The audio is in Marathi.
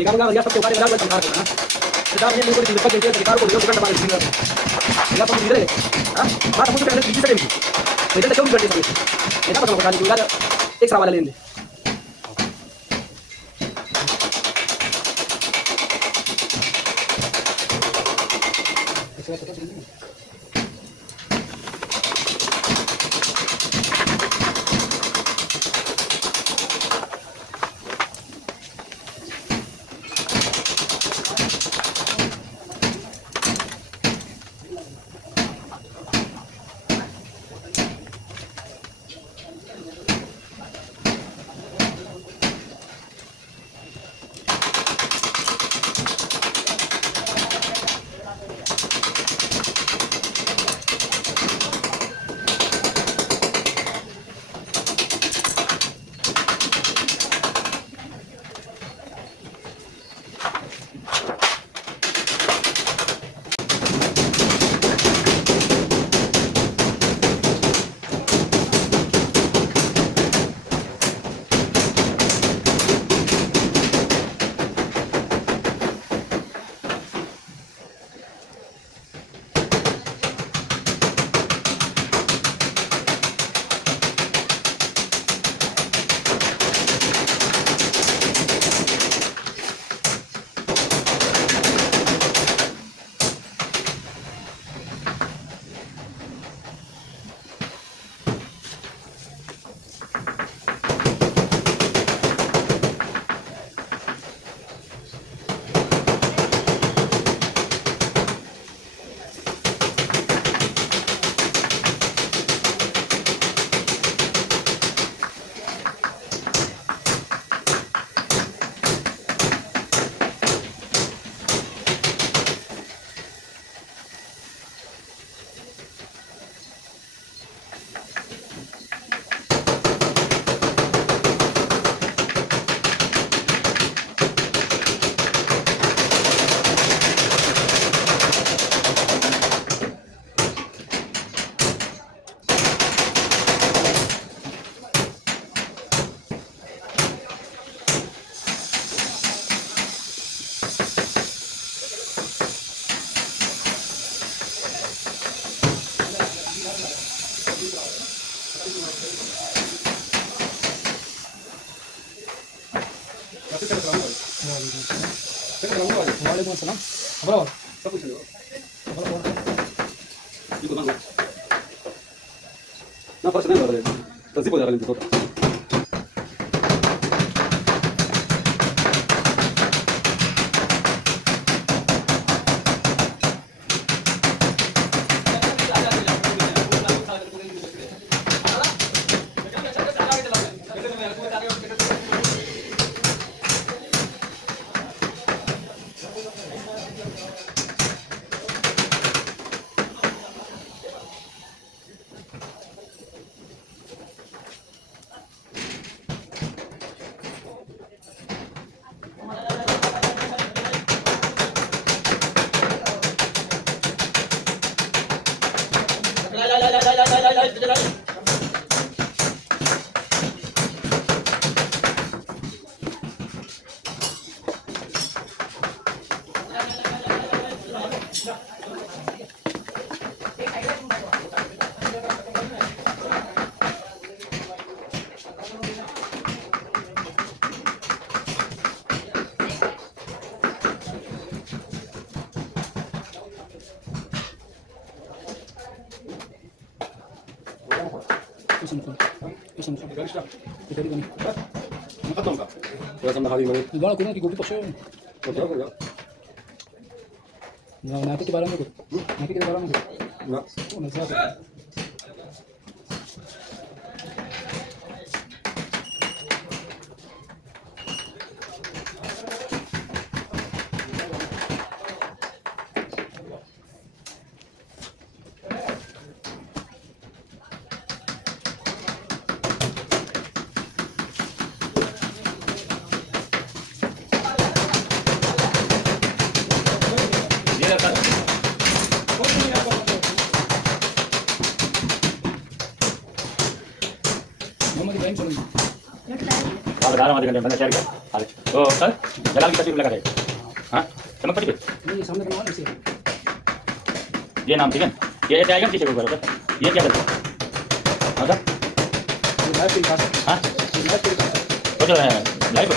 digamos ya porque vale algo el trabajo, ¿no? Estaba bien muy después de que cargo yo que para el dinero. Ya por dinero. Ah, más mucho que el dice de mí. Pues ya te tengo que ver eso. Está pasando por la extra vale lende. Waalaikumsalam. Apa? No, pasa nada, vale. Entonces puede darle otra. Nakatong ka? Wala sa nakali man. Iba na kuno kigupi pa siya. Kontra ko ya. Nakita barang ko. Nakita barang ko. Na. Oh, nagsabi. Mama di ba yung आप 12 घंटे बंदा शेयर कर तो सर जलाल की तस्वीर लगा रहे हाँ चमक पड़ी नहीं सामने का नाम है ये नाम ठीक है ये आएगा किसी को करो सर ये क्या करते हैं हाँ सर ये लाइव टेलीकास्ट हाँ ये लाइव टेलीकास्ट वो जो है लाइव